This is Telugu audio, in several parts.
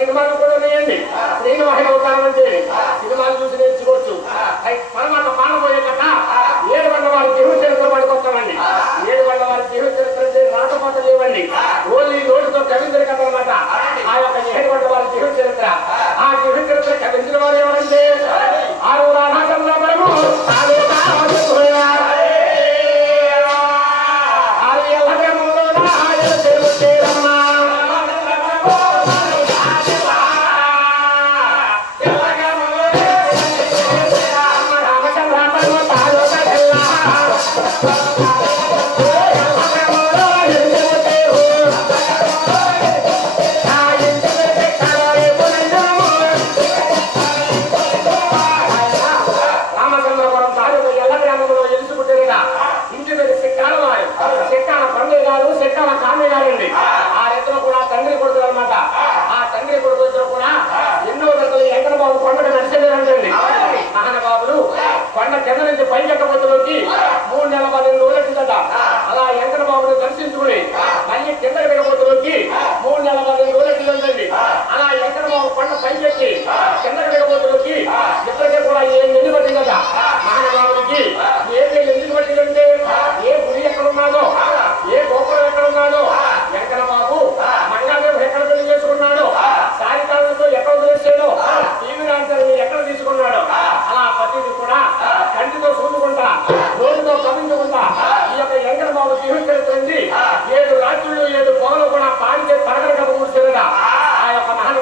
hermanos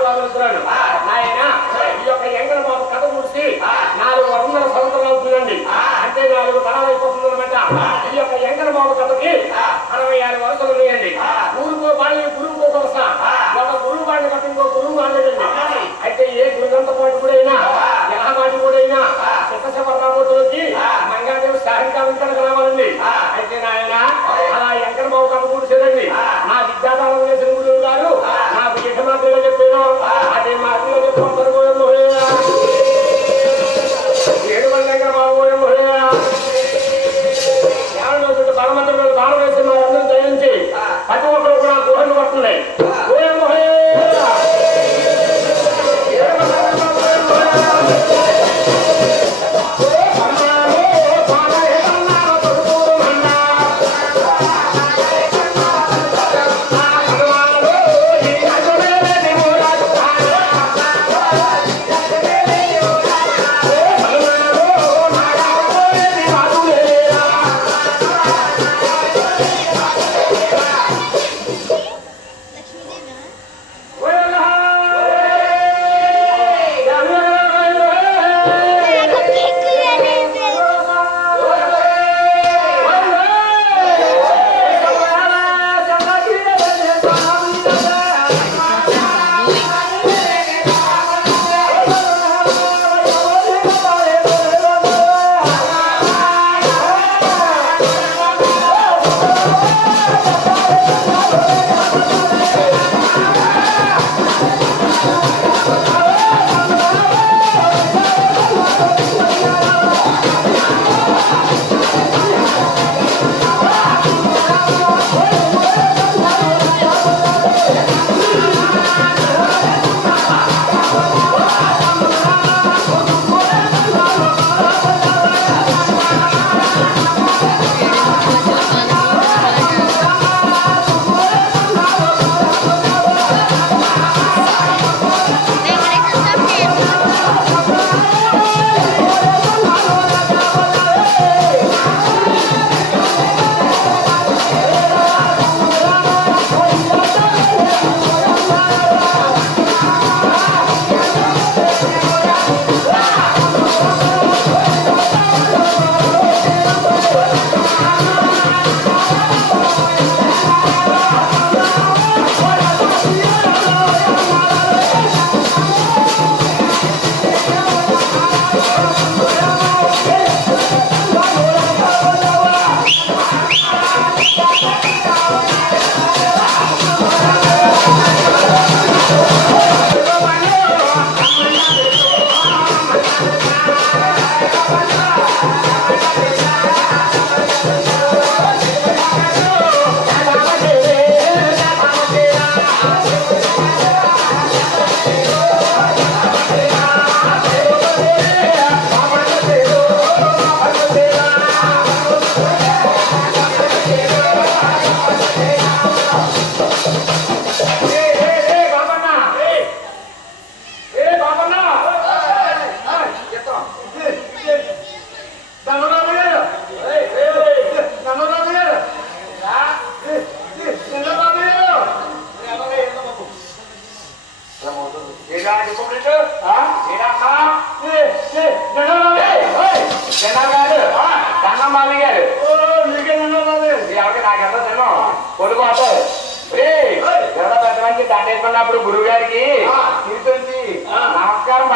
మొదలవుతున్నాను నాయన ఈ యొక్క ఎంగన బాబు కథ చూసి నాలుగు వందల సంవత్సరాలు అవుతుందండి. అంటే నాలుగు తరాలు అయిపోతుందన్నమాట. ఈ యొక్క ఎంగన బాబు కథకి అరవై ఆరు వరుసలు ఉన్నాయండి. Senhor. చిన్నారు కాదు కన్నమ్మాలి గారు. ఎవరికి నాకెంత తిన్నాం కొడుకు అసలు పెద్ద మంచి గురువు గారికి నమస్కారం